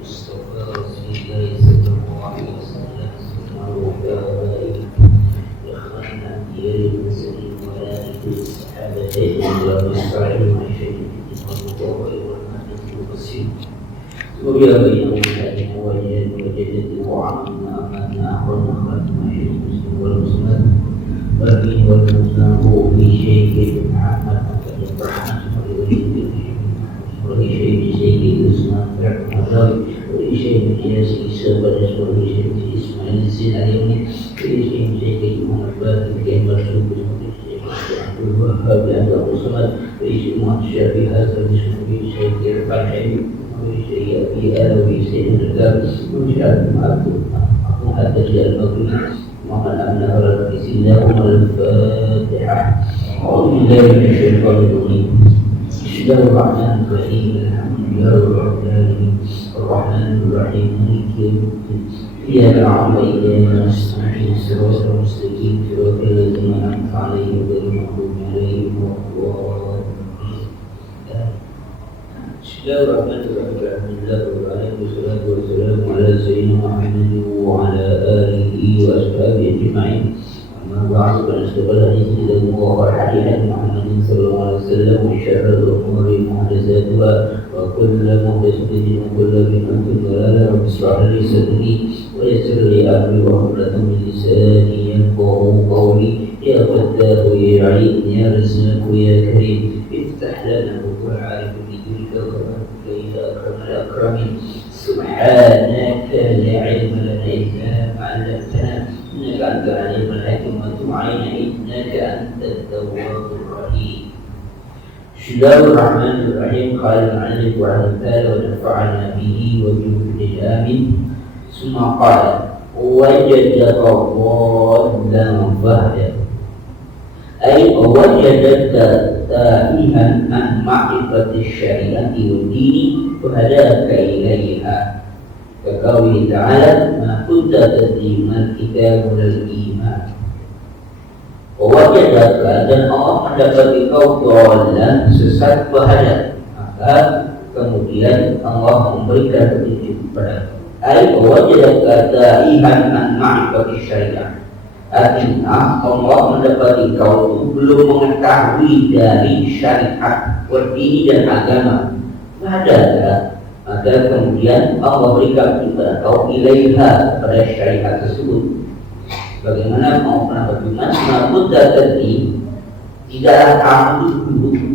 المصطفى رسول الله صلى الله عليه وسلم وآبائه إخوان الأنبياء المرسلين وآله الصحابة والصالحين والشهيدين والمهدي والبصير وبيا بينهم كأنه وجد وجدت وعمنا أمنا أخونا أخواتنا شيخ المسلم والمسلمات والدين والمسلم في شيء محمد الرحمن ولشيء شيء اسمه الرحمن ولشيء قياس السبب ولشيء اسماعيل الزين اليومي ولشيء شيء إمام الباقي كان مرسول عبد الوهاب عند أبو صمد ولشيء الشافعي هذا الاسم ولشيء إرفان حبيب ولشيء أبي آلوي سيد الرجال ولشيء محدث المغربي ومن أمن أراد بسم الله الفاتحة أعوذ بالله من الشيطان الرجيم بسم الله الرحمن الرحيم الحمد لله رب العالمين الرحمن الرحيم مالك يوم الدين إياك نعبد وإياك نستعين صراط المستقيم صراط الذين أنعمت عليهم غير المغضوب عليهم ولا الضالين بسم الله الرحمن الرحيم الحمد لله رب العالمين والصلاة والسلام على سيدنا محمد وعلى آله وأصحابه أجمعين أما بعد فنستقبل الحديث إلى وحديث محمد صلى الله عليه وسلم وشر الأمور محدثاتها وكل محدثة وكل بدعة ضلالة رب اشرح لي صدري ويسر لي أمري واحلل من لساني يفقهوا قولي يا فتاح يا عليم يا رزاق يا كريم افتح لنا فتوح عارف بجودك وكرمك يا أكرم الأكرمين سبحانك لا علم لنا إلا ما علمتنا إنك أنت العليم الحكيم وتب علينا إنك أنت التواب الرحيم. بسم الله الرحمن الرحيم. قال المؤلف رحمه الله ونفعنا به وبه آمين. ثم قال وجدك ضالا فهدا أي وجدك تائها عن معرفة الشريعة والدين فهداك إليها كقوله تعالى ما كنت تدري ما الكتاب ولا الإيمان ووجدك dan Allah mendapati kau dhalan sesat bahaya maka kemudian Allah memberikan petunjuk kepada ai wajadaka taihan an ma'rifati syariah artinya Allah mendapati kau belum mengetahui dari syariat berdiri dan agama maka kemudian Allah berikan kepada kau ilaiha pada syariat tersebut. Bagaimana mau pernah berjumlah namun tadi tidaklah kamu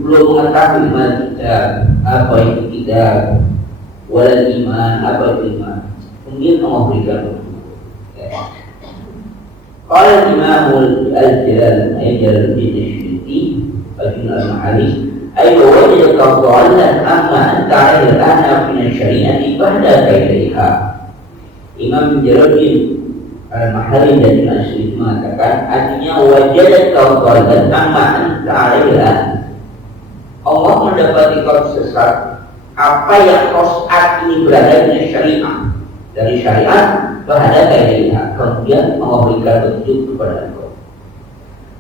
belum mengetahui kita apa itu kita wal iman apa itu iman. Kemudian Allah berikan Qala Imam al-Jalal Jalaluddin Asy'uti al-Mahali ay wajadaka dhalan amma anta 'ala min syari'ati ba'da ilaiha. Imam Jalaluddin al-Mahali dan Imam Asy'uti mengatakan artinya wajadaka dhalan amma anta 'ala Allah mendapati kau sesat apa yang kau saat ini berada di syariat dari syariat bahada ilaiha kemudian Allah berikan petunjuk kepada engkau.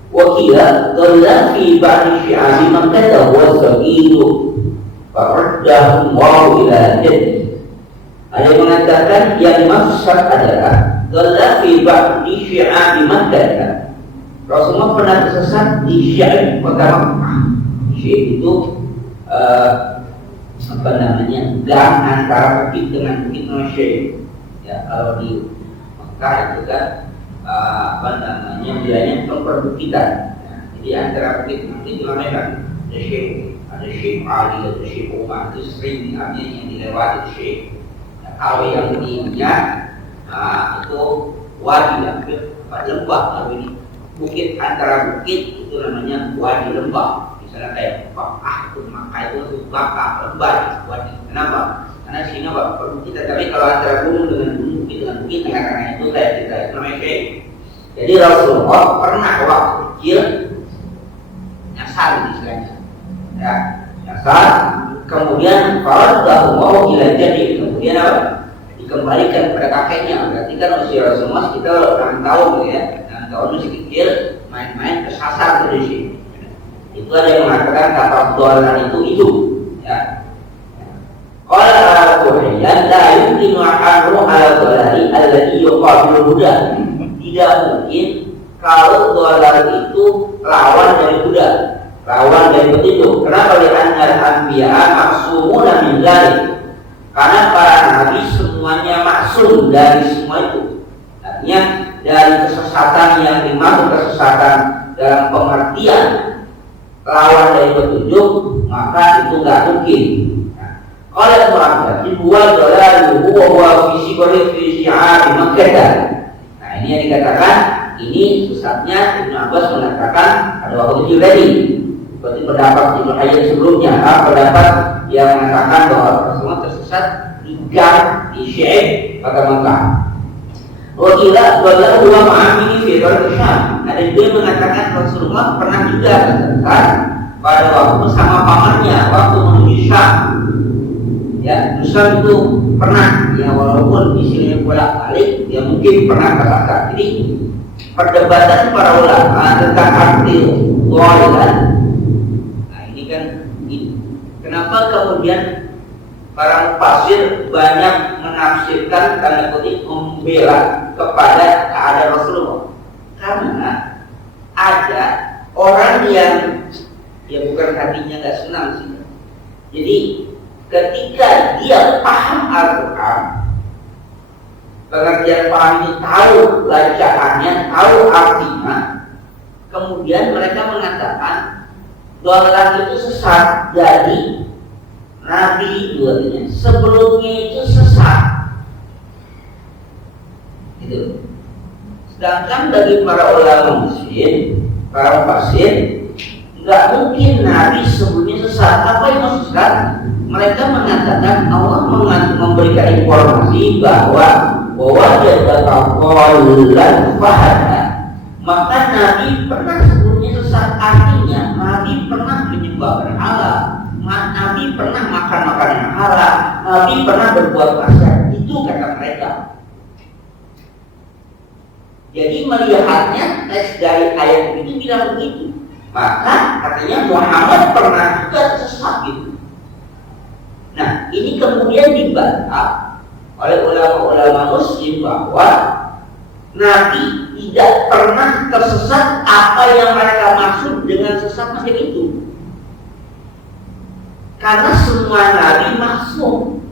Wakila dhalla fi ba'di syi'abi man kata huwa sagiru faraddahu Allah ila jaddi. Ada yang mengatakan yang dimaksud adalah dhalla fi ba'di syi'abi man kata Rasulullah pernah tersesat di Syi'ab kota Makkah. Syi'ab itu gang antara bukit dengan bukit Syi'ab. Ya, kalau di Mekah itu kan wilayahnya perbukitan. Ya, jadi antara bukit-bukit itu namanya ada Syekh Ali, ada Syekh Umar itu sering artinya yang dilewati Syekh. Ya, kalau yang di Minyak itu wadi lembah. Kalau ini bukit antara bukit itu namanya wadi lembah. Misalnya kayak Makkah itu lembah wadi. Kenapa? Karena sini perbukitan, tapi kalau antara gunung dengan bukit karena itu kayak kita itu namanya Syekh. Jadi Rasulullah pernah waktu kecil nyasar istilahnya, ya nyasar, kemudian faraddahu Allah ila jaddi, kemudian apa? Dikembalikan kepada kakeknya. Berarti kan usia Rasulullah kita 6 tahun ya, 6 tahun masih kecil, main-main kesasar dari sini. Itu ada yang mengatakan kata dhalan itu ya. Qala al-Quhayyan la anhu ala dhalali alladhi yuqabilu huda. Tidak mungkin kalau dhalal itu lawan dari huda, lawan dari petunjuk. Kenapa? Li'anna al-anbiya'a maksumuna min dzalik. Karena para nabi semuanya maksum dari semua itu. Artinya dari kesesatan yang dimaksud kesesatan dalam pengertian lawan dari petunjuk, maka itu nggak mungkin. Oleh Muhammad dibuat dalam huwa visi berfizial Makkah. Nah ini yang dikatakan, ini sesatnya Ibnu Abbas mengatakan ada waktu kecil tadi. Seperti pendapat Ibnu Hajar sebelumnya, pendapat yang mengatakan bahwa Rasulullah tersesat di gang di Syekh pada Makkah. Wakila walau huwa ma'amini fi Syam. Ada juga yang mengatakan Rasulullah pernah juga tersesat pada waktu bersama pamannya waktu menuju Syam. Ya, Syam itu pernah, ya walaupun isinya bolak-balik, ya mungkin pernah tersesat. Jadi perdebatan para ulama tentang arti dhalalan. Nah ini kan kenapa kemudian para mufassir banyak menafsirkan tanda kutip membela kepada keadaan Rasulullah, karena ada orang yang ya bukan hatinya nggak senang sih. Jadi ketika dia paham Al-Quran, pengertian paham itu tahu bacaannya, tahu artinya, kemudian mereka mengatakan dhalal itu sesat. Jadi Nabi duanya sebelumnya itu sesat, gitu. Sedangkan bagi para ulama muslim, para mufassir, nggak mungkin Nabi sebelumnya sesat. Apa yang maksud sesat? Mereka mengatakan Allah memberikan informasi bahwa wajadaka fahada, maka Nabi pernah sebelumnya sesat. Artinya Nabi pernah menyembah berhala, Nabi pernah makan makanan yang halal, Nabi pernah berbuat maksiat. Itu kata mereka. Jadi melihatnya teks dari ayat itu bilang begitu, maka katanya Muhammad pernah juga sesat gitu. Nah ini kemudian dibantah oleh ulama-ulama muslim bahwa Nabi tidak pernah tersesat apa yang mereka maksud dengan sesat macam itu. Karena semua Nabi maksum,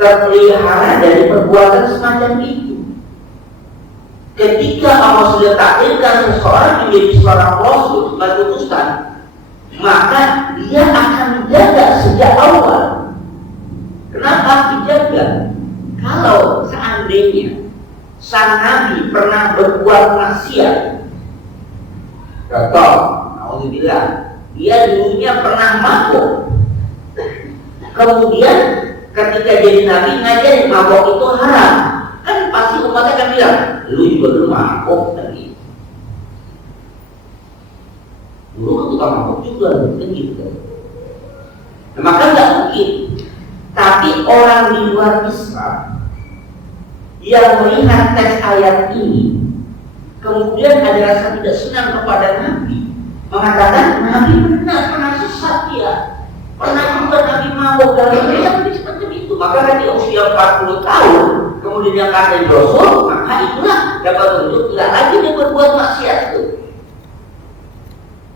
terpelihara dari perbuatan semacam itu. Ketika Allah sudah takdirkan seseorang menjadi seorang Rasul sebagai utusan, maka dia akan dijaga sejak awal. Kenapa dijaga? Kalau seandainya sang Nabi pernah berbuat maksiat, contoh, alhamdulillah, dia dulunya pernah mabuk, kemudian ketika jadi Nabi ngajarin mabuk itu haram, kan pasti umatnya akan bilang, lu juga dulu mabuk tadi. Dulu kan tukang mabuk juga, kan gitu. Nah, maka nggak mungkin. Tapi orang di luar Islam yang melihat teks ayat ini, kemudian ada rasa tidak senang kepada Nabi, mengatakan Nabi benar pernah sesat dia, pernah juga Nabi mabuk dalam yang seperti itu. Maka nanti usia 40 tahun kemudian yang kata Rasul, maka itulah dapat tunjuk tidak lagi dia berbuat maksiat itu.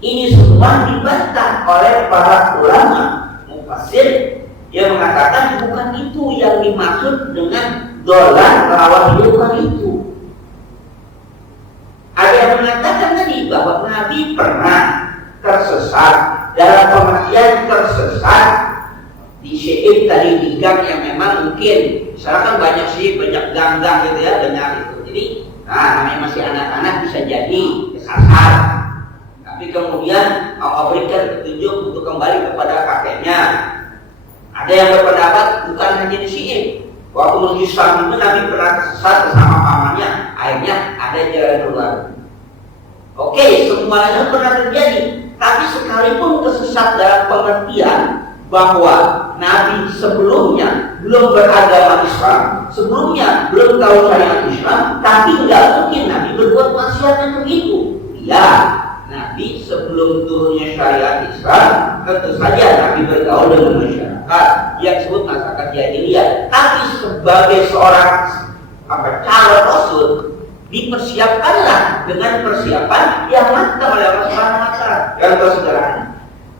Ini semua dibantah oleh para ulama mufassir yang mengatakan bukan itu yang dimaksud dengan dhalal lawan hidup, bukan itu. Ada yang mengatakan tadi bahwa Nabi pernah tersesat dalam pengertian tersesat di syi'ib tadi, di gang yang memang mungkin misalnya kan banyak sih, banyak gang-gang gitu ya, banyak itu. Jadi namanya masih anak-anak bisa jadi kesasar, tapi kemudian Allah berikan petunjuk untuk kembali kepada kakeknya. Ada yang berpendapat bukan hanya di syi'ib, waktu menuju Syam itu Nabi pernah tersesat bersama pamannya, akhirnya ada jalan keluar. Oke, semuanya pernah terjadi, tapi sekalipun kesesat dalam pengertian bahwa Nabi sebelumnya belum beragama Islam, sebelumnya belum tahu syariat Islam, tapi nggak mungkin Nabi berbuat maksiat yang begitu. Ya, Nabi Nabi sebelum turunnya syariat Islam, tentu saja Nabi bergaul dengan masyarakat yang disebut masyarakat jahiliyah. Tapi sebagai seorang calon Rasul, dipersiapkanlah dengan persiapan yang matang oleh Allah Subhanahu wa Ta'ala. Contoh sederhana,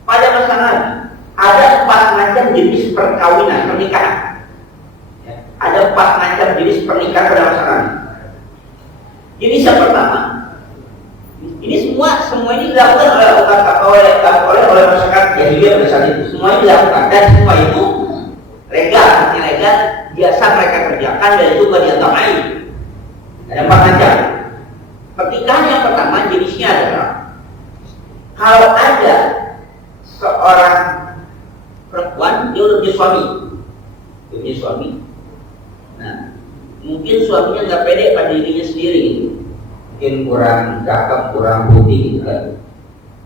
pada masa Nabi ada 4 macam jenis perkawinan, pernikahan. Ada 4 macam jenis pernikahan pada masa Nabi. Jenis yang pertama, ini semua ini dilakukan oleh masyarakat jahiliyah pada saat itu. Semua ini dilakukan dan semua itu legal, ilegal, biasa mereka kerjakan dan itu bukan dianggap aib. Ada 4 macam. Pernikahan yang pertama jenisnya adalah kalau ada seorang perempuan dia udah punya suami. Nah, mungkin suaminya nggak pede pada dirinya sendiri gitu. Mungkin kurang cakep, kurang putih gitu kan.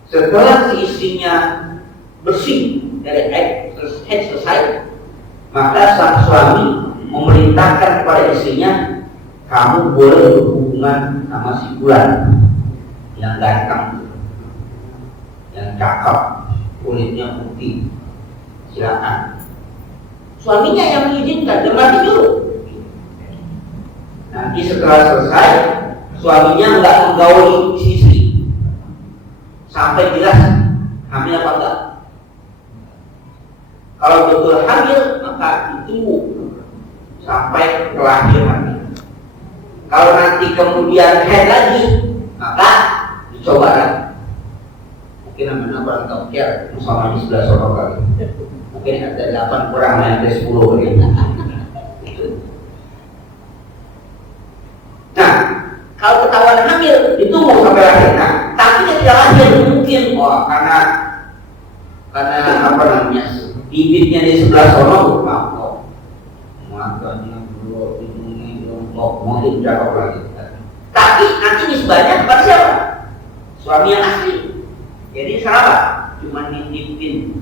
Setelah si istrinya bersih dari haid selesai, maka sang suami memerintahkan kepada istrinya, kamu boleh berhubungan sama si fulan yang ganteng, yang cakep, kulitnya putih, silakan. Suaminya yang mengizinkan, dia mati dulu. Nanti setelah selesai, suaminya nggak menggauli istri sampai jelas hamil apa enggak. Kalau betul hamil, maka ditunggu sampai kelahiran. Kalau nanti kemudian haid lagi, maka dicoba lagi. Mungkin namanya orang tauker, sama di sebelah sono kali. Mungkin ada 8 kurang ada 10 begitu. Nah, kalau ketahuan hamil ditunggu sampai lahir. Nah, tapi yang tidak lahir mungkin karena apa namanya bibitnya di sebelah sono maaf, matanya belum hidungnya belum mungkin cakep lagi. Tapi nanti nisbahnya kepada siapa? Suami yang asli. Jadi salah, cuma nitipin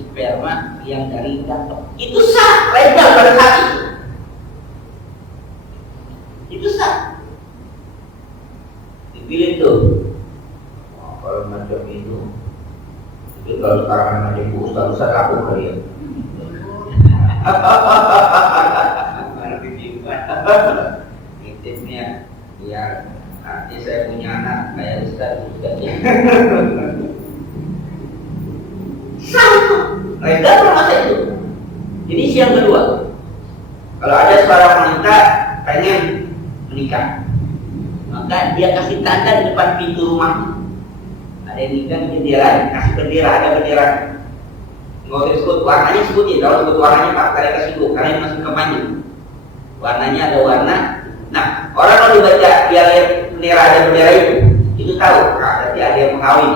sperma yang dari kantong. Itu sah, legal pada saat itu. Itu sah. Dipilih tuh. Kalau macam itu kalau sekarang macam ustaz aku kali ya. Nitipnya biar nanti saya punya anak kayak ustaznya. Sama, legal pada masa itu. Ini yang kedua. Kalau ada seorang wanita pengen menikah, maka dia kasih tanda di depan pintu rumah. Ada yang nikah bendera, kasih bendera, ada bendera. Nggak usah disebut warnanya, sebutin. Kalau sebut warnanya Pak, kalian kasih dulu, karena ini masih kampanye. Warnanya ada warna. Nah, orang kalau dibaca dia lihat bendera ada bendera itu tahu, berarti ada yang mengawin.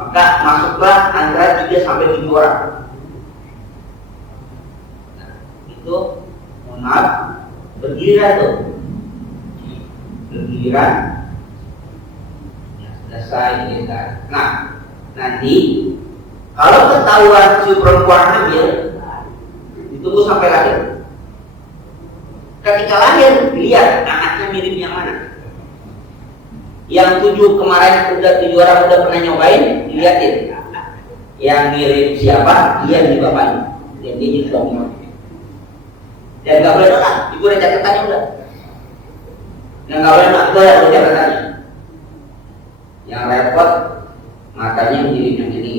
Maka masuklah antara 3 sampai 7 orang. Nah, itu mohon maaf, bergiliran tuh. Bergiliran ya, selesai kita. Nah, nanti kalau ketahuan si perempuan hamil, ditunggu sampai lahir. Ketika lahir, lihat anaknya mirip yang mana. Yang 7 kemarin udah 7 orang udah pernah nyobain, dilihatin. Yang mirip siapa, dia di bapaknya. Dan dia jadi suami. Dan nggak boleh nolak, itu udah catatannya udah. Dan nggak boleh nolak, itu udah catatannya. Yang repot, matanya mirip yang ini,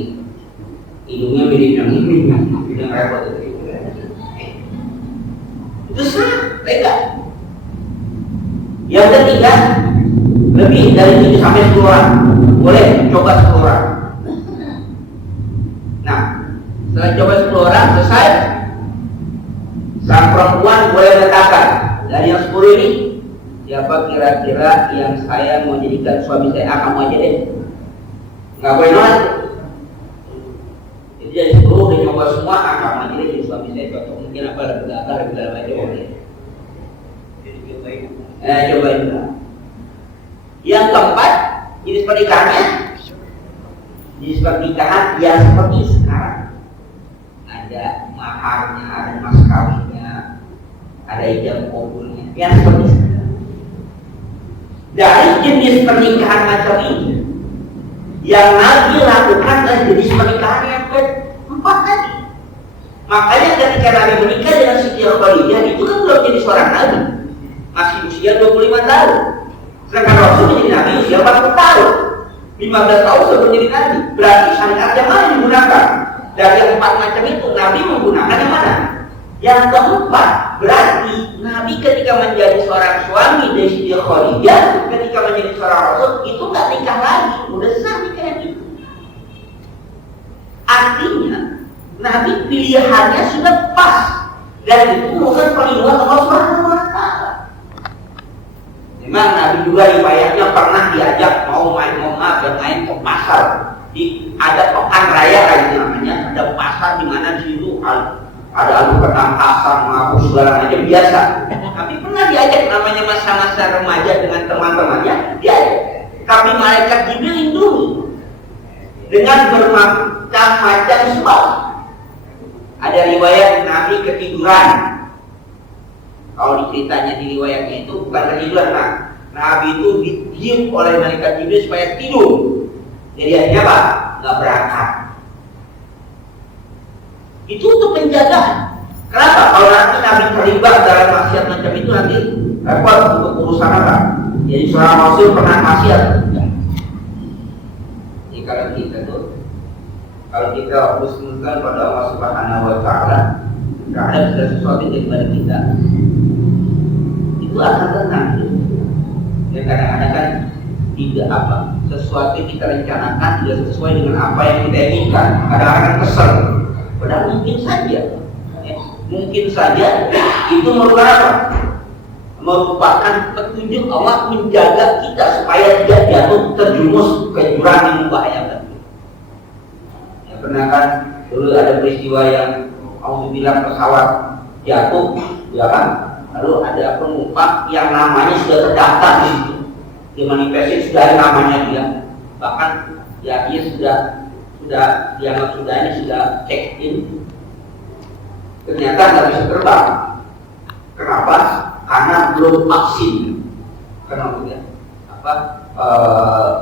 hidungnya mirip yang ini, yang repot itu. Itu sah, legal. Yang ketiga, lebih dari 7 sampai 10 orang, boleh coba 10 orang. Nah, setelah coba 10 orang selesai, sang perempuan boleh menetapkan dari yang 10 ini, siapa kira-kira yang saya mau jadikan suami saya, kamu aja deh. Nggak boleh nolak. Jadi dari 10 udah nyoba semua, kamu aja deh jadi suami saya, cocok mungkin apa lebih gagal, lebih dalam aja boleh. Cobain dulu. Yang keempat, jenis pernikahannya jenis pernikahan yang seperti sekarang. Ada maharnya, ada mas kawinnya, ada ijab kabulnya, yang seperti sekarang. Dari jenis pernikahan macam ini, yang Nabi lakukan adalah jenis pernikahan yang keempat tadi. Makanya ketika Nabi menikah dengan Siti Khadijah, itu kan belum jadi seorang Nabi, masih usia 25 tahun. Sedangkan Rasul menjadi Nabi usia 40 tahun, 15 tahun sebelum jadi Nabi. Berarti syariat yang mana digunakan? Dari yang empat macam itu, Nabi menggunakan yang mana? Yang keempat. Berarti Nabi ketika menjadi seorang suami dari Siti Khadijah, ketika menjadi seorang Rasul, itu nggak nikah lagi, udah sah nikah yang itu. Artinya Nabi pilihannya sudah pas, dan itu bukan perlindungan Allah Subhanahu wa Ta'ala. Memang Nabi juga riwayatnya pernah diajak mau main main ke pasar. Ada pekan raya kayak namanya, ada pasar di mana di situ ada adu ketangkasan, mabuk segala macam biasa. Tapi pernah diajak namanya masa-masa remaja dengan teman-temannya, diajak. Tapi malaikat Jibril lindungi dengan bermacam-macam sebab. Ada riwayat Nabi ketiduran. Kalau diceritanya di riwayatnya itu bukan ketiduran, Nabi itu ditiup oleh malaikat Jibril supaya tidur. Jadi akhirnya apa? Nggak berangkat. Itu untuk penjagaan. Kenapa? Kalau nanti Nabi terlibat dalam maksiat macam itu, nanti repot untuk urusan apa? Jadi seorang Rasul pernah maksiat. Jadi kalau kita husnuzan pada Allah Subhanahu wa Ta'ala terhadap segala sesuatu daripada kita, itu akan tenang. Dan kadang-kadang kan tidak apa, sesuatu yang kita rencanakan tidak sesuai dengan apa yang kita inginkan. Kadang-kadang kesel. Padahal mungkin saja itu merupakan apa? Merupakan petunjuk Allah menjaga kita supaya tidak jatuh terjerumus ke jurang yang membahayakan. Ya, pernah kan dulu ada peristiwa yang mau bilang pesawat jatuh, ya kan? Lalu ada penumpang yang namanya sudah terdaftar di situ, di manifestasi sudah ada namanya dia, bahkan ya dia sudah dianggap ini sudah check in, ternyata nggak bisa terbang. Kenapa? Karena belum vaksin. Kenapa ya?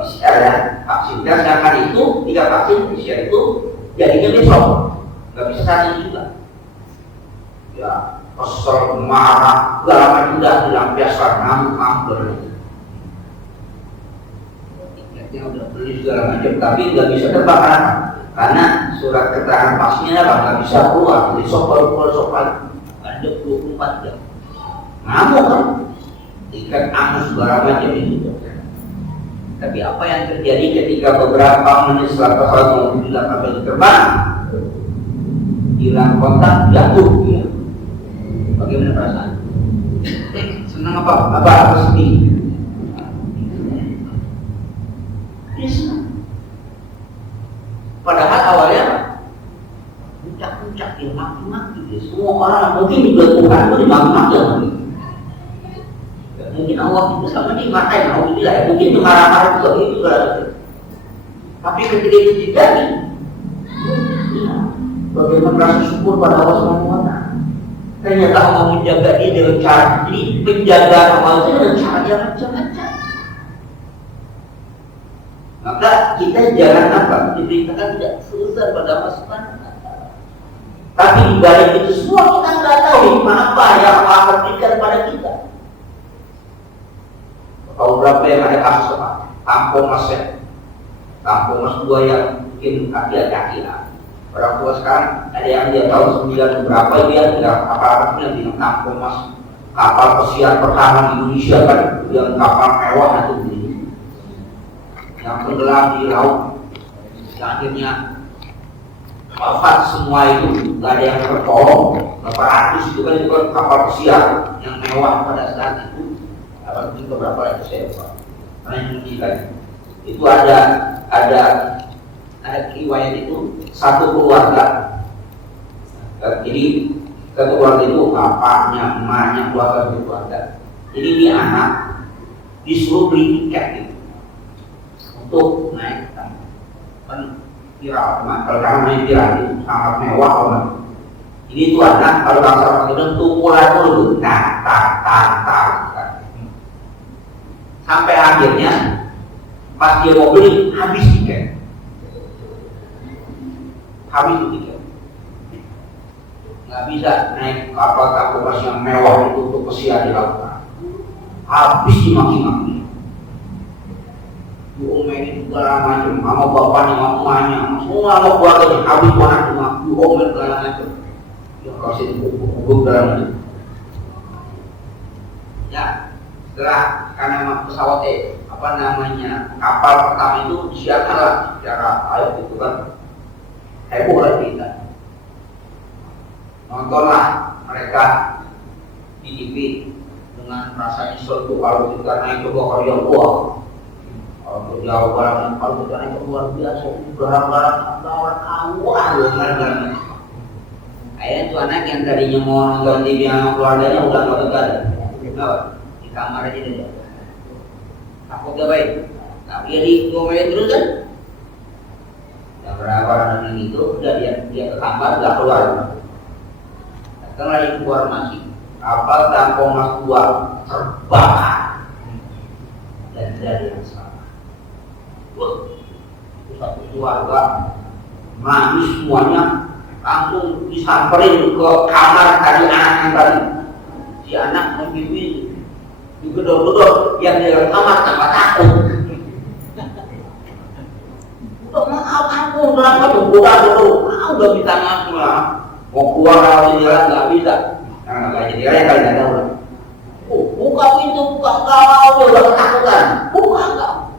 PCR ya, vaksin. Dan sedangkan itu 3 vaksin PCR itu jadinya besok, nggak bisa saat ini juga. Ya, kesel, marah, segala macam dilampiaskan, ngamuk. Yang udah beli segala macam, tapi nggak bisa terbang karena surat keterangan vaksinnya nggak bisa keluar. Besok baru keluar ada 24 jam. Ngamuk kan? Ikan angus segala macam itu. Tapi apa yang terjadi ketika beberapa menit setelah pesawat mau dilakukan terbang, hilang kontak, jatuh. Ya. Bagaimana perasaan? Senang apa sedih? Padahal awalnya puncak-puncak dia maki-maki, semua orang mungkin juga Tuhan itu dimaki-maki lagi. Mungkin Allah itu sama dimarahin, mungkin itu marah-marah juga itu berarti. Tapi ketika itu terjadi, bagaimana rasa syukur pada Allah SWT? Ternyata Allah menjaga dia dengan cara, jadi penjagaan Allah itu dengan cara yang macam-macam. Maka kita jangan diberitakan tidak selesai pada Allah Subhanahu wa Ta'ala. Tapi di balik itu semua kita nggak tahu apa yang Allah akan berikan pada kita. Tahu berapa yang ada kasus apa? Tampung mas 2 yang mungkin kaki-kaki lah. Orang tua sekarang ada yang dia tahun 9 berapa dia tidak apa-apa bilang tampung mas kapal pesiar pertama di Indonesia kan, yang kapal mewah itu yang tenggelam di laut, akhirnya wafat semua itu, nggak ada yang tertolong. Berapa ratus itu kan kapal pesiar yang mewah pada saat itu, apa itu berapa ratus saya lupa. Karena yang itu ada riwayat itu satu keluarga. Jadi keluarga itu bapaknya, emaknya, keluarga. Jadi ini anak disuruh beli tiket gitu untuk naik kan viral, kalau kamu naik viral itu sangat mewah banget. Ini tuh anak kalau bangsa orang itu tumpulan dulu, tak. Sampai akhirnya pas dia mau beli habis tiket. Nggak bisa naik kapal transportasi yang mewah itu untuk pesiar di lautan. Habis dimaki-maki. Diomelin segala macam, sama bapaknya, sama emaknya, semua sama keluarganya. Habis anak rumah, diomel segala macam. Ya kasih kubur segala macam. Ya, setelah karena pesawat kapal pertama itu disiarkan lah secara live gitu kan. Heboh lah kita. Nontonlah mereka di TV dengan rasa nyesel tuh kalau kita naik ke bawah yang kuat. Kalau jauh barang, kalau kita naik ke luar biasa, barang-barang kawan kan. Akhirnya tuh anak yang tadinya mau nonton TV sama keluarganya udah nggak betah. Di kamar aja deh. Takut gak baik. Tapi dia diomelin terus kan. Yang berapa anak itu udah dia ke kamar nggak keluar. Datang lagi informasi kapal tampung Mas 2 terbakar dan dari yang sama. Satu keluarga nangis semuanya, langsung disamperin ke kamar tadi anak yang tadi. Si anak mimpi digedor-gedor, yang di dalam kamar tambah takut. Udah minta maaf semua. Mau keluar lewat jalan nggak bisa, karena nggak jadi raya kali nggak tahu. Buka pintu, buka kau, dia udah ketakutan. Buka kau.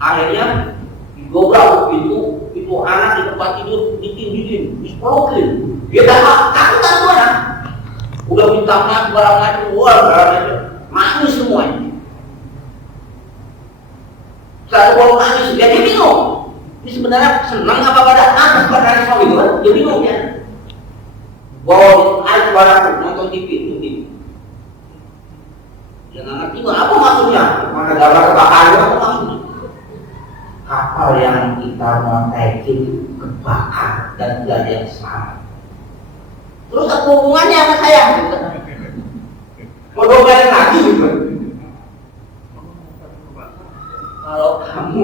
Akhirnya digobrak pintu anak di tempat tidur ditindihin, diselokin. Dia takutan tuh anak. Udah minta maaf barang macam, nangis semuanya. Saat mau nangis, dia bingung. Ini sebenarnya senang apa pada respon itu kan? Dia bingung ya. Bawa air keluar nonton TV. Dia nggak ngerti apa maksudnya. Mana gambar kebakaran apa maksudnya? Kapal yang kita mau naikin kebakar dan tidak ada yang selamat. Terus apa hubungannya sama saya? Mau domelin lagi gitu. Kalau kamu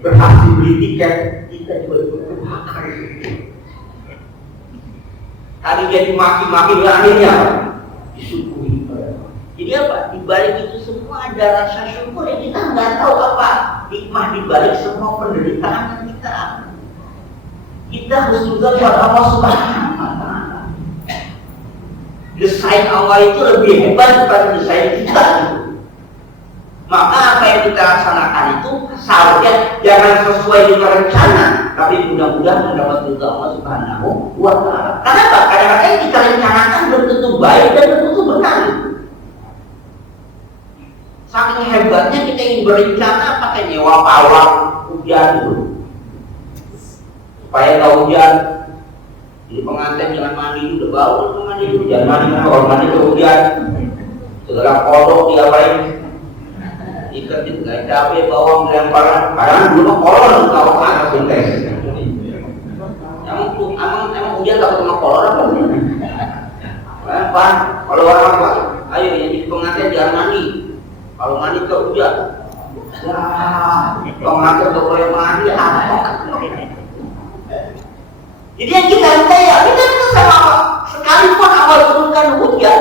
berhasil beli tiket, kita juga ikut kebakar. Tadi dia dimaki-maki akhirnya disuguhi. Jadi apa? Di balik itu semua ada rasa syukur yang kita nggak tahu apa hikmah di balik semua penderitaan kita. Kita harus juga kepada Allah Subhanahu wa Ta'ala. Desain Allah itu lebih hebat daripada desain kita. Maka apa yang kita laksanakan itu seharusnya jangan sesuai dengan rencana, tapi mudah-mudahan mendapat ridha Allah Subhanahu wa Ta'ala. Kenapa? Kadang-kadang yang kita rencanakan belum tentu baik dan belum tentu benar. Saking hebatnya kita ingin berencana pakai nyewa pawang hujan dulu, supaya nggak hujan. Jadi pengantin jangan mandi dulu, bau mandi dulu, jangan mandi kalau mandi ke hujan. Segala kodok diapain? Ikatin nggak cabai, bawang dilemparan. Kadang dulu kolon kalau ke atas genteng. Emang hujan tak ketemu kolon apa? Lempar. Kalau orang apa? Ayo jadi pengantin jangan mandi. Kalau mandi ke hujan. Pengantin tak boleh mandi. Jadi yang kita percaya, kita sama apa? Sekalipun awal turunkan hujan,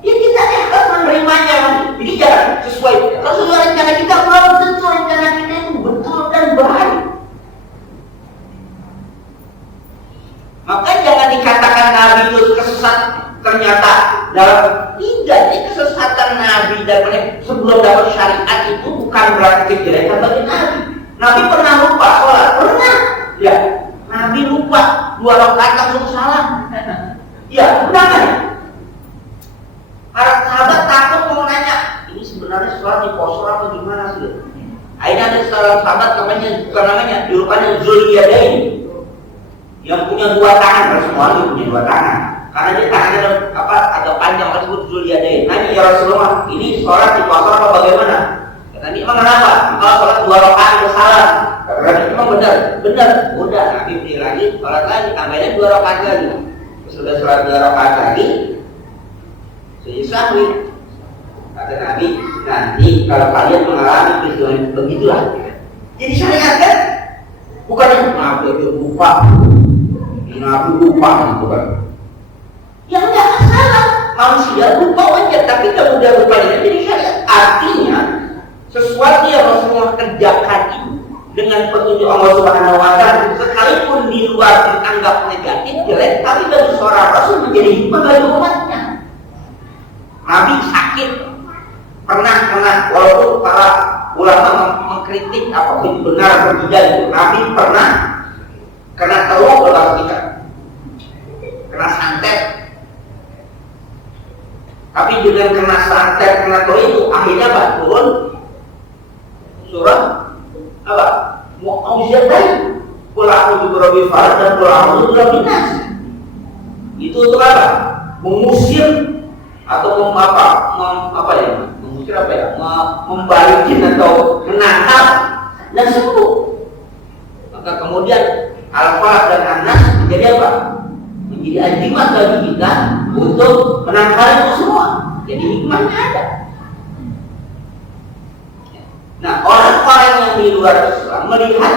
ya kita akan menerimanya. Jadi jangan sesuai. Kalau sesuai rencana kita, belum tentu rencana kita itu betul dan baik. Maka jangan dikatakan Nabi itu kesesat. Ternyata dalam tidak ini kesesatan Nabi dan sebelum dapat syariat itu bukan berarti kejelekan bagi Nabi. Nabi pernah lupa sholat, pernah. Ya, Nabi lupa 2 rakaat langsung salam. Ya, benar kan? Para sahabat takut mau nanya, ini sebenarnya sholat di posor apa gimana sih? Akhirnya ada salah sahabat namanya julukannya Zuliyadain, yang punya 2 tangan, harus semua punya 2 tangan. Karena dia tangannya agak panjang, orang sebut Zuliyadain. Nanya, ya Rasulullah, ini sholat di posor apa bagaimana? Kata dia, emang kenapa? Kalau sholat 2 rakaat bersalam. Berarti memang benar. Udah, Nabi beri lagi, sholat lagi, tambahnya 2 rakaat lagi. Sudah sholat 2 rakaat lagi, sujud sahwi. Kata Nabi, nanti kalau kalian mengalami peristiwa begitulah. Jadi syariat kan bukannya Nabi itu lupa, Nabi lupa gitu kan. Ya enggak masalah, manusia lupa wajar, tapi kalau udah lupanya jadi syariat. Artinya sesuatu yang Rasulullah kerjakan itu dengan petunjuk Allah Subhanahu wa Ta'ala, sekalipun di luar dianggap negatif, jelek, tapi bagi seorang Rasul menjadi hikmah bagi umatnya. Nabi sakit, pernah walaupun para ulama mengkritik apakah itu benar atau tidak, itu Nabi pernah kena telur kalau kita kena santet. Tapi dengan kena santet, kena telur itu akhirnya apa? Turun surah apa? Mu'awwidzatain. Qul a'udzu birabbil falaq dan qul a'udzu birabbin nas. Itu untuk apa? Mengusir atau membalikin atau menangkap dan sembuh. Maka kemudian Al-Falaq dan An-Nas menjadi apa? Menjadi ajimat bagi kita untuk menangkal itu semua. Jadi hikmahnya ada. Nah, orang-orang yang di luar Islam melihat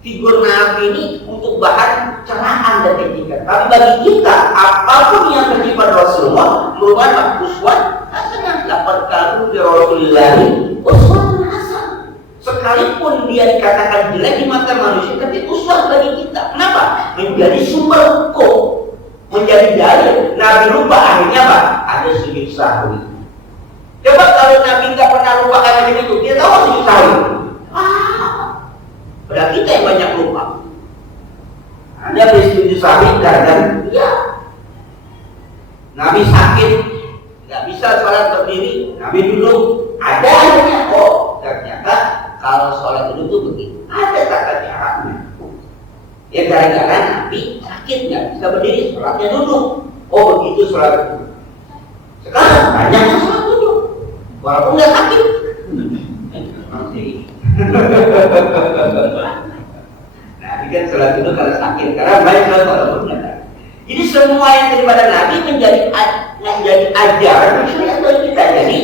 figur Nabi ini untuk bahan cerahan dan etika. Tapi bagi kita, apapun yang terjadi Rasulullah merupakan uswah hasanah. Laqad kana fi Rasulillahi uswatun hasanah. Sekalipun dia dikatakan jelek di mata manusia, tapi uswah bagi kita. Kenapa? Menjadi sumber hukum, menjadi dalil. Nabi lupa akhirnya apa? Ada sujud sahwi. Coba kalau Nabi nggak pernah lupa kayak macam itu, dia tahu sujud sahwi. Padahal kita yang banyak lupa. Anda beri sujud sahwi dan ya. Nabi sakit, nggak bisa sholat berdiri. Nabi duduk, ada adanya. Oh, ternyata kalau sholat duduk itu begitu. Ada tata caranya. Ya gara-gara Nabi sakit nggak bisa berdiri, sholatnya duduk. Oh begitu sholat duduk. Sekarang banyak yang sholat duduk, walaupun nggak sakit. Nah, ini kan sholat duduk kalau sakit, karena banyak sholat walaupun nggak sakit. Jadi semua yang daripada Nabi menjadi ajaran syariat bagi kita. Jadi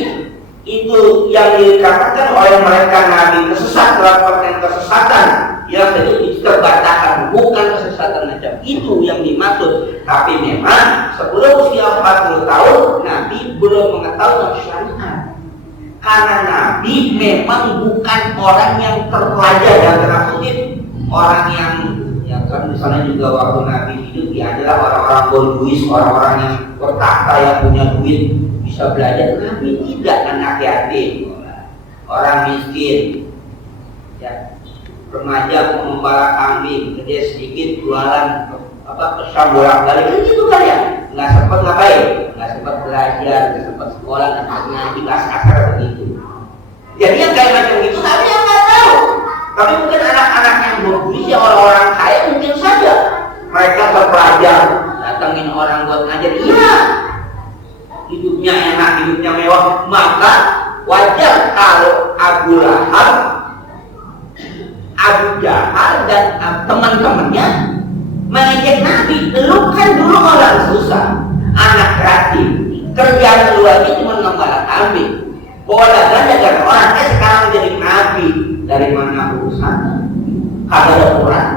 itu yang dikatakan oleh mereka Nabi kesesat melakukan kesesatan yang itu terbantahkan, bukan kesesatan macam itu yang dimaksud. Tapi memang sebelum usia 40 tahun Nabi belum mengetahui syariat, karena Nabi memang bukan orang yang terpelajar dan terkutip, orang yang kan misalnya juga waktu Nabi hidup dia adalah orang-orang berduit, orang-orang yang bertahta yang punya duit bisa belajar. Nabi tidak, anak yatim, orang miskin, ya, remaja mengembala kambing, gede sedikit jualan kesam bolak-balik, kan gitu kan ya, nggak sempat ngapain, nggak sempat belajar, nggak sempat sekolah, nggak sempat ngaji, kasar begitu. Jadi yang kayak macam itu Nabi yang nggak tahu. Tapi mungkin anak-anak yang berduit ya orang-orang kaya mungkin saja mereka terpelajar, datengin orang buat ngajar, iya, hidupnya enak, hidupnya mewah, maka wajar kalau Abu Lahab, Abu Jahal dan teman-temannya mengejek Nabi. Lu kan dulu orang susah, anak yatim, kerjaan lu aja cuma ngembala kambing, bawa dagang jaga orang, sekarang jadi Nabi. Dari mana urusannya? Kagak ada ukuran.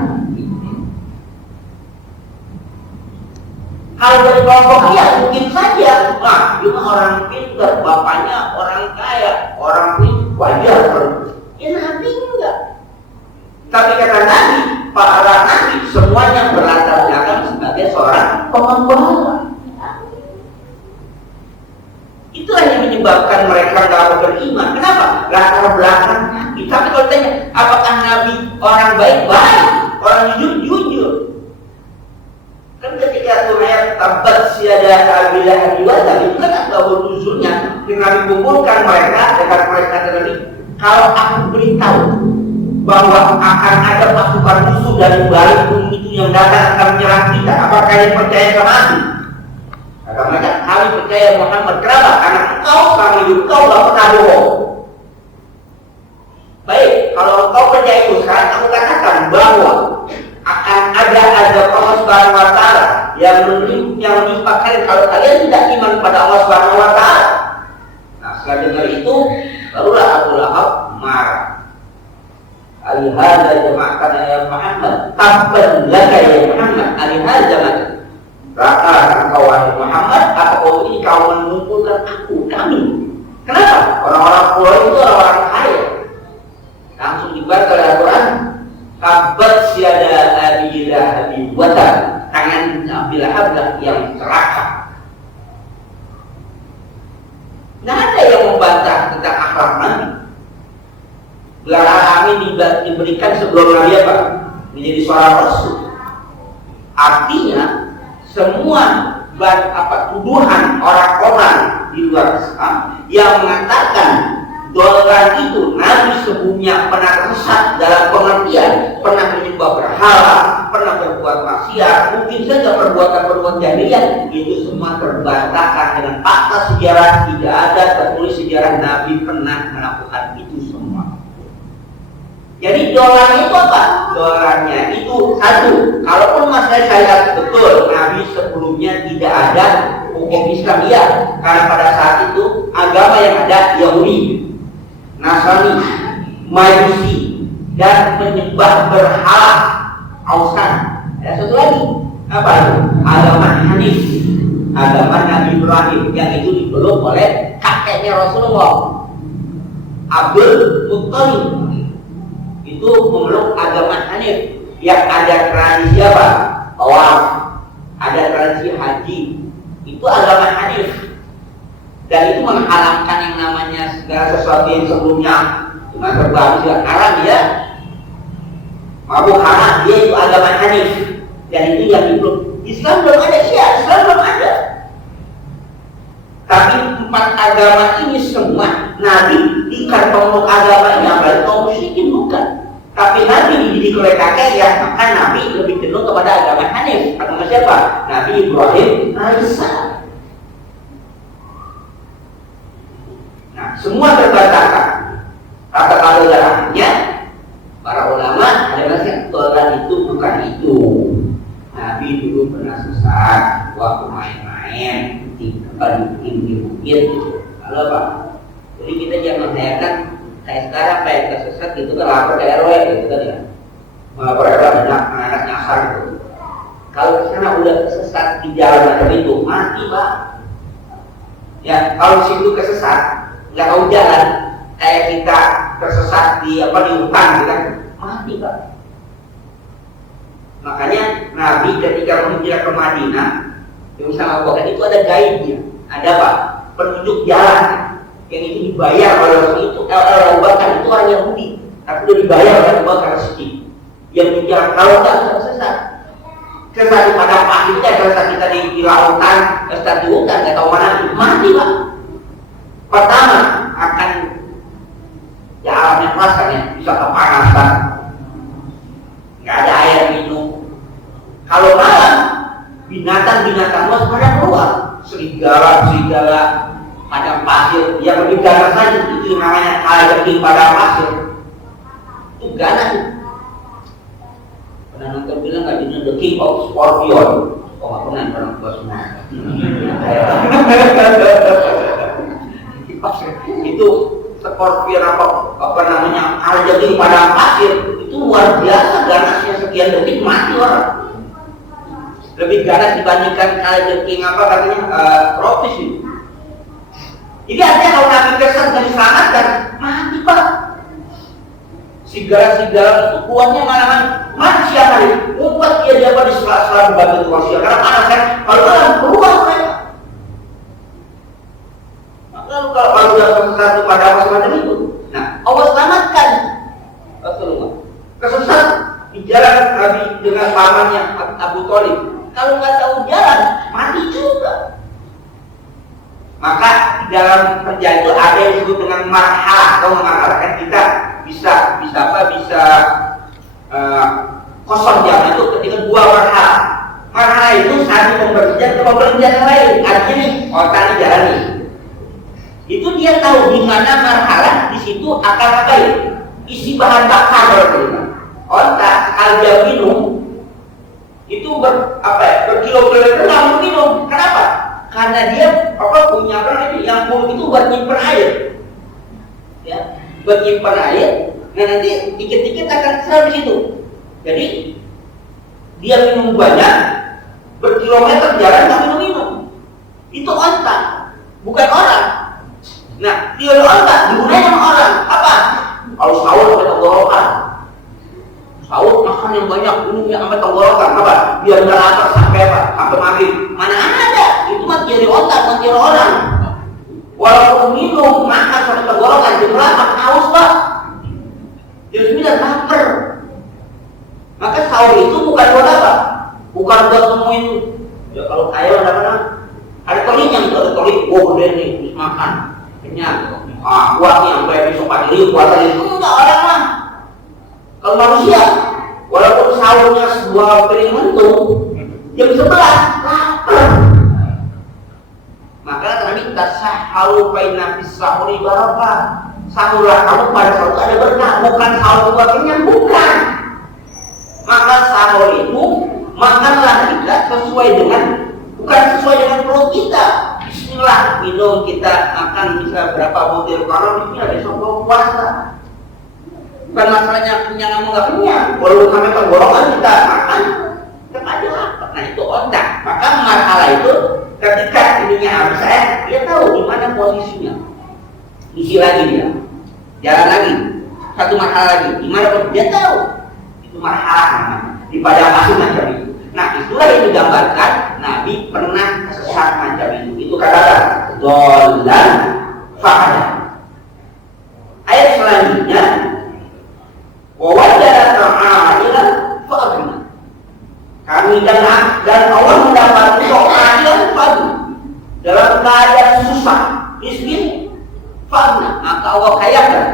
Kalau dari kelompok dia mungkin saja, nah, cuma orang pintar, bapaknya orang kaya, orang pintar, wajar. Ya Nabi enggak. Tapi kata Nabi, para Nabi semuanya berlatar belakang sebagai seorang pengembala. Itulah yang menyebabkan mereka tidak beriman. Kenapa? Latar belakang Nabi. Tapi kalau tanya, apakah Nabi orang baik-baik, orang jujur-jujur? Kan ketika ayat tabat siada abilah diwadah, itu kan asbabun nuzulnya. Nabi kumpulkan mereka dekat mereka Nabi. Kalau aku beritahu bahwa akan ada pasukan musuh dari balik bumi itu yang datang akan menyerang kita, apakah kalian percaya sama aku? Kata mereka, kami percaya Muhammad. Kenapa? Karena engkau selama hidup kau gak pernah bohong. Baik, kalau engkau percaya itu, sekarang aku katakan bahwa akan ada azab Allah Subhanahu wa Ta'ala yang menimpa kalian kalau kalian tidak iman pada Allah Subhanahu wa Ta'ala. Nah, Setelah dengar itu, barulah Abu Lahab marah. Alihada jama'atana ya Muhammad, tabban laka ya Muhammad, alihada jama'atana. Raka engkau wahai Muhammad, apakah ini kau mengumpulkan kami? Kenapa? Orang-orang Quraisy itu orang kaya. Langsung dibaca oleh Al-Quran. Kabat siada Abi Lahab wata, tangan Abi Lahab yang celaka. Nggak ada yang membantah tentang akhlak Nabi. Gelar Al-Amin diberikan sebelum Nabi apa? Menjadi seorang Rasul. Artinya semua tuduhan orang-orang di luar Islam yang mengatakan dolan itu Nabi sebelumnya pernah tersesat dalam pengertian pernah menyembah berhala, pernah berbuat maksiat, mungkin saja perbuatan-perbuatan jahiliyah, itu semua terbantahkan dengan fakta sejarah. Tidak ada tertulis sejarah Nabi pernah melakukan itu semua. Jadi dolannya itu apa? Dolannya itu satu, kalaupun masalah saya betul Nabi sebelumnya tidak ada hukum Islam, ya, karena pada saat itu agama yang ada Yahudi, Nasrani, Majusi, dan menyembah berhala, ausan. Ada satu lagi, apa itu? Agama Hanif, agama Nabi Ibrahim yang itu dipeluk oleh kakeknya Rasulullah, Abdul Muttalib. Itu memeluk agama Hanif yang ada tradisi apa? Tawaf, ada tradisi haji. Itu agama Hanif. Dan itu mengharamkan yang namanya segala sesuatu yang sebelumnya cuma terbang juga haram, ya. Mabuk haram, dia itu agama Hanif. Dan itu yang dipeluk. Islam belum ada, iya, Islam belum ada. Tapi empat agama ini semua Nabi ikan pemeluk agama ini apalagi kaum musyrikin bukan. Tapi Nabi dididik oleh kakek, ya, maka Nabi lebih cenderung kepada agama Hanif. Agama siapa? Nabi Ibrahim alaihissalam. Nah, semua terbantahkan. Kata-kata dalamnya para ulama adalah dolan itu bukan itu. Nabi dulu pernah sesat waktu main-main di bukit. Lalu apa? Jadi kita jangan menanyakan kayak sekarang kayak kesesat gitu kan, lapor ke RW gitu kan, ya. Melapor RW banyak anak nyasar gitu. Kalau kesana udah kesesat di jalan macam itu, mati, Pak. Ya, kalau situ kesesat, nggak tahu jalan, kayak kita tersesat di hutan gitu kan, mati, Pak. Makanya Nabi ketika menghijrah ke Madinah, yang sama Abu Bakar itu ada guide-nya, ada apa? Penunjuk jalan. Yang itu dibayar oleh orang itu, Abu Bakar itu orang Yahudi, tapi sudah dibayar oleh Abu Bakar Siddiq. Yang bicara kalau nggak sesat di padang pasir, sesat kita di lautan, sesat di hutan, nggak tahu mana, mati, Pak. Pertama akan ya alamnya kerasan, ya, bisa kepanasan, nggak ada air minum. Kalau malam binatang-binatang luas pada keluar, serigala padang pasir, yang lebih ganas lagi itu namanya alergi padang pasir. Itu ganas. Pernah nonton bilang nggak, jadi The King of Scorpion. Oh, nggak pernah orang tua semua. Itu scorpion apa namanya alergi padang pasir itu luar biasa ganasnya, sekian detik mati orang. Lebih ganas dibandingkan alergi katanya tropis itu. Jadi artinya kalau Nabi kesan dan diselamatkan, mati, Pak. Sigara-sigara itu kuatnya mana-mana. Mati siapa ini? Umpat dia dapat di sela-sela berbatu manusia. Karena panas kan, kalau malam keluar mereka. Maka kalau sudah sesat pada apa semacam itu, nah Allah selamatkan Rasulullah. Kesesat di jalan Nabi dengan pamannya Abu Thalib. Kalau nggak tahu jalan, mati juga. Maka di dalam kerja itu ada yang disebut dengan marhalah. Atau mengarahkan kita bisa kosong jam itu ketika dua marhalah. Marhalah itu satu pemberhentian ke pemberhentian yang lain. Artinya nih, otak ini jalan nih. Itu dia tahu di mana marhalah, di situ akan ngapain? Isi bahan bakar kalau kita. Otak kalau dia minum itu berkilo-kilo nggak minum. Kenapa? Karena dia punya yang buruk itu buat nyimpen air, ya, buat nyimpen air. Nah nanti dikit-dikit akan keserap di situ. Jadi dia minum banyak, berkilometer jalan nggak minum. Itu onta, bukan orang. Nah, dia onta digunakan sama orang. Apa? Kalau sahur sampai tenggorokan, sahur makan yang banyak, minumnya sampai tenggorokan. Apa? Biar nggak lapar sampai apa? Sampai maghrib. Mana ada? Itu mah jadi onta, bukan jadi orang. Walaupun minum, makan sampai tenggorokan, jadi lapar, haus pak. Jadi sudah lapar. Maka sahur itu bukan buat apa? Bukan buat nemuin. Ya kalau kaya ada tolinya gitu, ada toli. Oh gede nih, bisa makan, kenyang. Kuat nih sampai besok pagi puasa itu enggak orang lah. Kalau manusia, walaupun sahurnya sebuah piring mentung, jam 11 lapar. Maka Nabi tasaharu baina fis sahuri barakah. Sahurlah kamu pada sahur itu ada berkah, bukan sahur buat kenyang, bukan. Maka sahur itu makanlah kita sesuai dengan, bukan sesuai dengan perut kita. Bismillah, minum kita makan bisa berapa butir kalori, bismillah besok mau puasa. Bukan masalahnya kenyang atau nggak kenyang, walaupun sampai tenggorokan kita makan tetap aja lapar. Nah itu ontak. Maka masalah itu ketika ininya habis dia tahu di mana posisinya. Isi lagi dia, jalan lagi, satu masalah lagi, di mana dia tahu. Itu masalah namanya di padang pasir macam itu. Nah itulah yang digambarkan Nabi pernah sesat macam itu. Itu kata dolan fakada. Ayat selanjutnya wajah ta'ala fa'adna. Kami dan Allah mendapati ta'ala fa'adna dalam keadaan susah, miskin, fa'adna, maka Allah kayakan.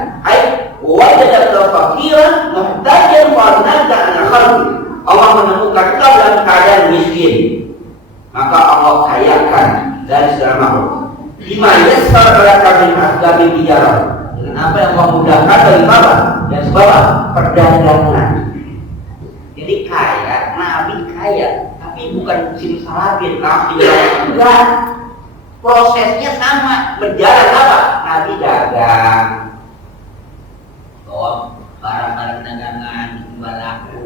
Wajah fakiran muhtajan fa'adna ta'ala khalqi. Allah menemukan kau dalam keadaan miskin, maka Allah kayakan dari segala makhluk. Bima yassar laka min asbabi tijarah, dengan apa yang Allah mudahkan dari bawah dan sebab perdagangan. Jadi kaya, Nabi kaya, tapi bukan simsalabin, Nabi enggak. Prosesnya sama, berjalan apa? Nabi dagang, bawa barang-barang dagangan, jual laku.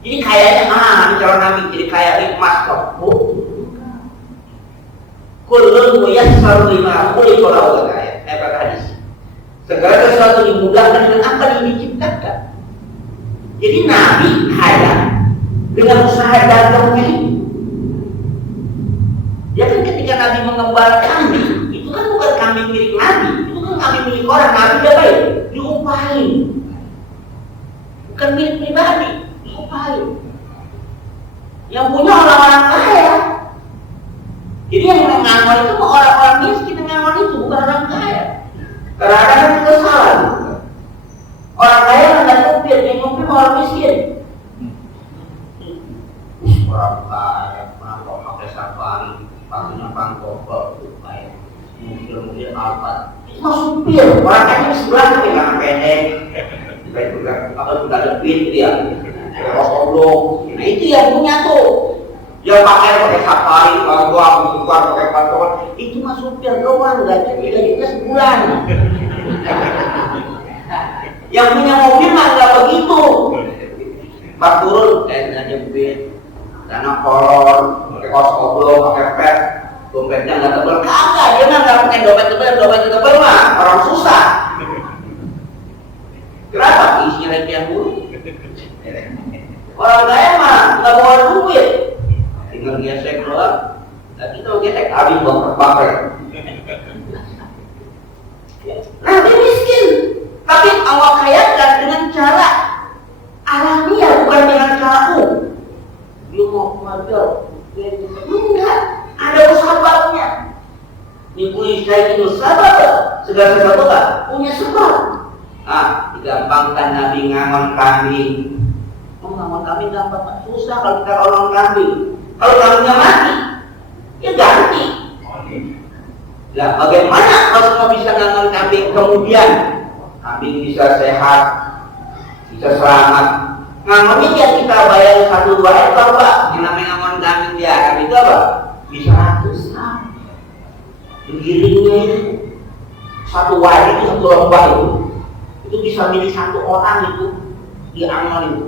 Jadi kayaknya Nabi kalau Nabi jadi kaya emas kok. Kullun muyassar lima khuliqa lahu kaya. Kata hadis. Segala sesuatu dimudahkan dengan apa yang diciptakan. Jadi Nabi kaya dengan usaha dagangnya ini. Ya kan ketika Nabi mengembala kambing, itu kan bukan kambing milik Nabi, itu kan kambing milik orang. Nabi udah baik, diupahin. Bukan milik pribadi, diupahin. Yang punya orang-orang kaya. Jadi yang mengangon itu orang-orang miskin yang mengangon itu bukan orang kaya. Kadang-kadang itu salah. Orang kaya nggak nyupir, yang nyupir orang miskin. Orang kaya kenapa pakai safari, pakainya pangkopel, kayak mobil-mobil Alphard. Itu mah supir. Orang kaya di sebelah tuh yang pendek, kayak juga lebih dia, kayak oblong. Nah itu yang punya tuh. Yang pakai safari, buang pakai pantauan, itu mah supir doang, gajinya sebulan. Yang punya mobil mah nggak begitu. Pas turun, nggak jemput, karena kolor, pakai kaos oblong, pakai pet, dompetnya nggak tebel. Kagak, dia mah nggak pakai dompet tebel mah orang susah. Kenapa? Isinya yang buruk. Orang kaya mah nggak bawa duit. Tinggal gesek doang, nah kita gesek habis bakar. Nah dia miskin, tapi Allah kayakan dengan cara alamiah, bukan dengan cara dia mau mengajar, enggak, ada sebabnya. Dibuli saya itu sebab, segala sesuatu punya sebab. Nah, digampangkan Nabi ngangon kambing. Ngangon kambing gampang, susah kalau kita orang kambing. Kalau kambingnya mati, ya ganti. Nah, bagaimana kalau bisa ngangon kambing kemudian kambing bisa sehat, bisa selamat? Ngangonnya ya kita bayar 1-2 ekor pak. Yang namanya ngangon kambing dia itu apa? bisa ratusan. Giringnya itu satu wadi itu, satu lomba itu bisa milih satu orang itu di amal itu.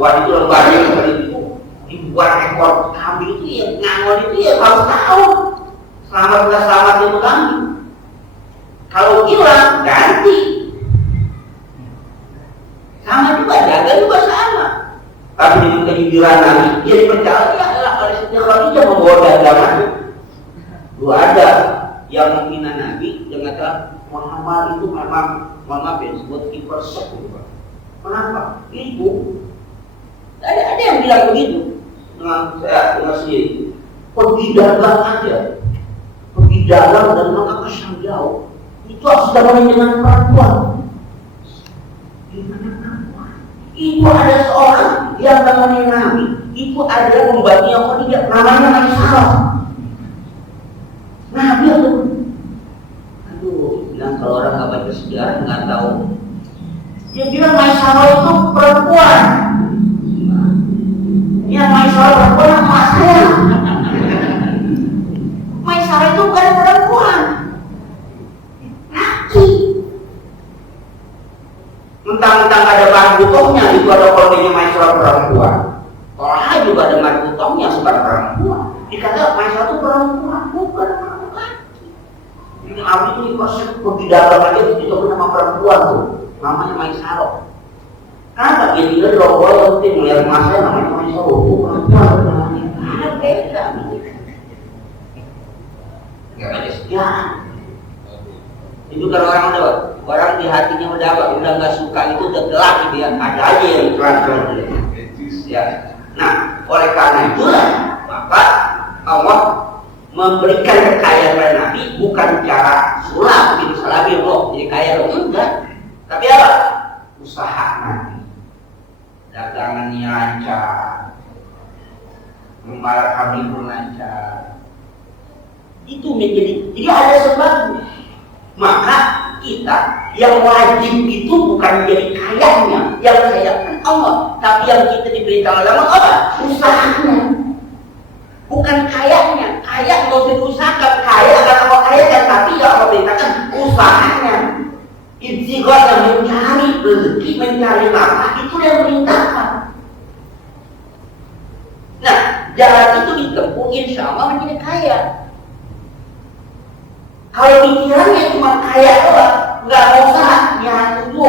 Wadi itu lombanya itu dibuat ekor kambing itu ya ngangol itu ya harus tahu selamat nggak selamat itu kambing. Kalau hilang ganti. Sama juga jaga juga sama. Tapi dengan kejujuran Nabi dia dipercaya adalah oleh Siti Khadijah membawa dagangan. Dulu ada yang menghina Nabi dengan kata Muhammad itu memang maaf ya disebut kiper sepuluh. Kenapa? Itu ada yang bilang begitu dengan saya dengan sendiri. Pergi dagang aja, pergi dagang dan maka kesan jauh. Itu harus ditemani dengan perempuan. Itu ada seorang yang temenin Nabi. Itu adalah pembantunya Khadijah, namanya Maisarah. Nabi itu, bilang kalau orang nggak baca sejarah nggak tahu. Dia bilang Maisarah itu perempuan. Yang Maisarah perempuan apa saya? Maisarah itu bukan perempuan. Mentang-mentang ada margutongnya itu ada kodenya Maisarah perempuan. Tolah juga ada margutongnya bukan perempuan. Dikata Maisarah itu perempuan, bukan perempuan. Ini Abi itu proses pergi dalam aja itu nama perempuan tuh, namanya Maisarah. Kenapa dia bilang logo yang penting melihat masa namanya Maisarah, bukan perempuan. Ada beda. Gak ada sejarah. Itu kalau orang di hatinya udah nggak suka itu udah gelap gitu ya, ada aja yang terang-terang ya. Nah, oleh karena itulah maka Allah memberikan kekayaan pada Nabi bukan cara sulap gitu salabi loh jadi kaya loh enggak, tapi apa? Usaha Nabi, dagangannya lancar, membara kami pun lancar. Itu menjadi jadi ada sebabnya. Maka kita yang wajib itu bukan menjadi kayanya, yang kaya kan Allah, tapi yang kita diberitahu oleh Allah apa? Usahanya, bukan kayanya. Kaya nggak usah diusahakan, kaya akan Allah kayakan, tapi yang Allah perintahkan usahanya. Ibtighah yang mencari rezeki, mencari nafkah itu yang perintahkan. Nah, jalan itu ditempuh insya Allah menjadi kaya. Kalau pikirannya cuma kaya doang, nggak usah nyatu,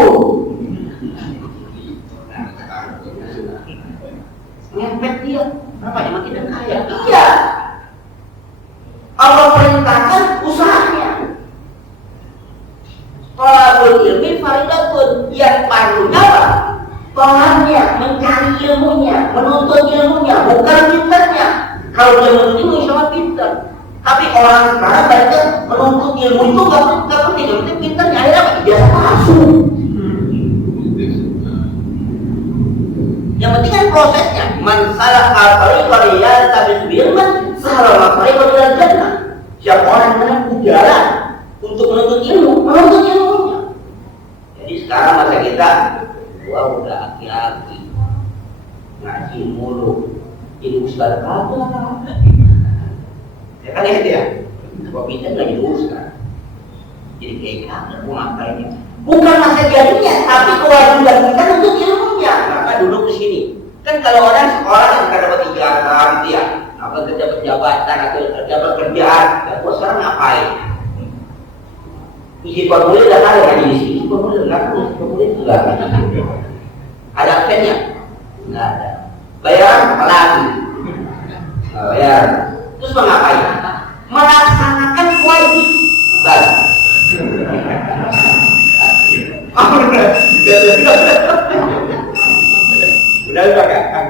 ngepet dia, kenapa emang kita kaya? Iya, Allah perintahkan usahanya. Thalabul ilmi faridatun, yang padunya apa? Tolaknya, mencari ilmunya, menuntut ilmunya, bukan pinternya. Kalau dia menuntut ilmu, insya Allah pinter. Tapi orang sekarang mereka menuntut ilmu itu nggak penting, yang penting pinternya akhirnya biasa masuk. Yang penting kan prosesnya. Man salah al-tariqah yaltamis bi'ilman sahala al-tariqah ilal jannah. Siapa orang yang menempuh jalan untuk menuntut ilmunya. Jadi sekarang masa kita, gua udah aki-aki ngaji mulu, jadi ustaz kagak. Ya kan itu ya, sebab kita nggak diuruskan. Jadi kayak kagak mau ngapain ya? Bukan masa jadinya, tapi kewajiban kita untuk ilmunya. Maka duduk di sini. Kan kalau orang sekolah yang dapat ijazah gitu ya, apa dapat jabatan atau dapat kerjaan, ya gua sekarang ngapain? Isi formulir udah ada nggak di sini? Isi formulir nggak ada, formulir nggak ada. Ada pennya? Nggak ada. Bayaran apa lagi? Nggak bayar. Terus mau ngapain? Melaksanakan kewajiban. Udah kan?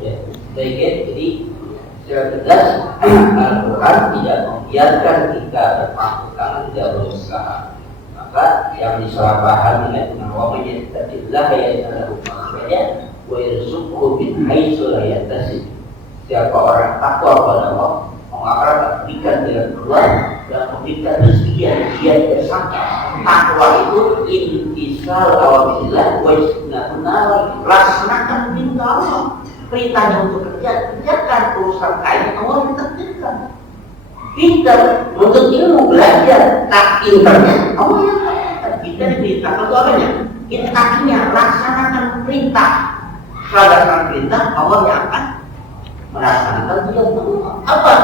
Ya, baik, jadi secara tegas Al-Quran tidak membiarkan kita berpangku tangan tidak berusaha. Maka yang disalahpahami dengan wamanya tadilah yaitu maksudnya wa yarzuqhu min haitsu la yahtasib. Siapa orang takwa kepada Allah, maka berikan jalan keluar dan memberikan rezeki yang dia tersangka. Takwa itu intisal awamillah wa istinabuna, laksanakan perintah Allah. Perintahnya untuk kerjakan urusan kain Allah ditakdirkan. Pintar untuk ilmu belajar, tak pintarnya Allah yang takdirkan. Kita diperintahkan itu apanya? Kita kakinya laksanakan perintah. Laksanakan perintah Allah yang akan melaksanakan dia apa?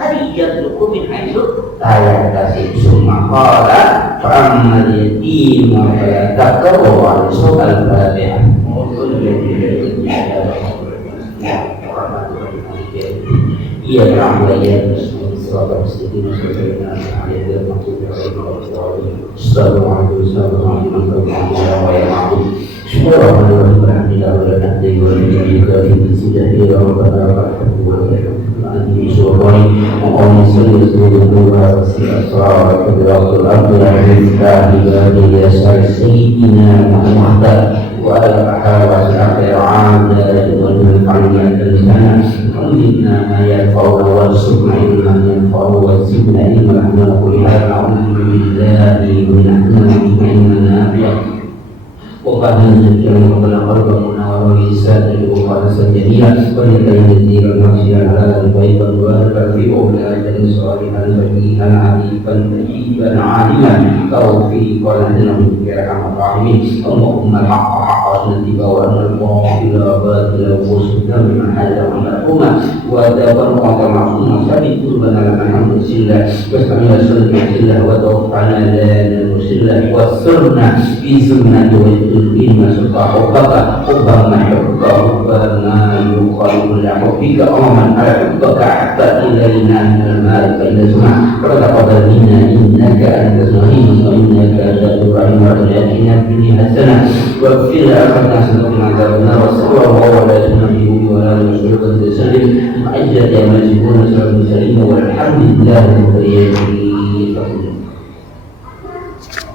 Tadi dia dulu min haitsu la kasih summa qala fa amma yatim wa la taqwa wa su'al fatihah. Iya rahmanya Bismillahirrahmanirrahim. ما ينفعنا وارزقنا علما ينفعنا وزدنا علما نقول نعوذ بالله من علم نافع وقد نزلنا قبل قلبنا ورسالة وقال سجدنا ولكي نزيل المعصية على البيت الوارد في أولاد صالحا فقيها عريفا مجيبا عالما توفيقا لنا من أرحم الراحمين. اللهم الحق حقا اتباعا والباطل باطلا وصدنا بمن حل ومحكوما وتبرع معصوما ثابت قلوبنا لمن حمد سله واستعمل سنة سله وتوفنا لا نرسله وسرنا في سنة ويدخلنا سلطة حبك حبا ما يحبك حبا ما يقال لحبك ومن على حبك حتى إلينا من المال فإن اسمع وتقبل منا إنك أنت الرحيم وإنك أنت الرحيم وآتنا في الدنيا حسنة واغفر لنا حسنة من عذاب النار وصلى الله على سيدنا وعلى آله وصحبه وسلم معجة يا مجدون سلام سليم والحمد لله رب العالمين.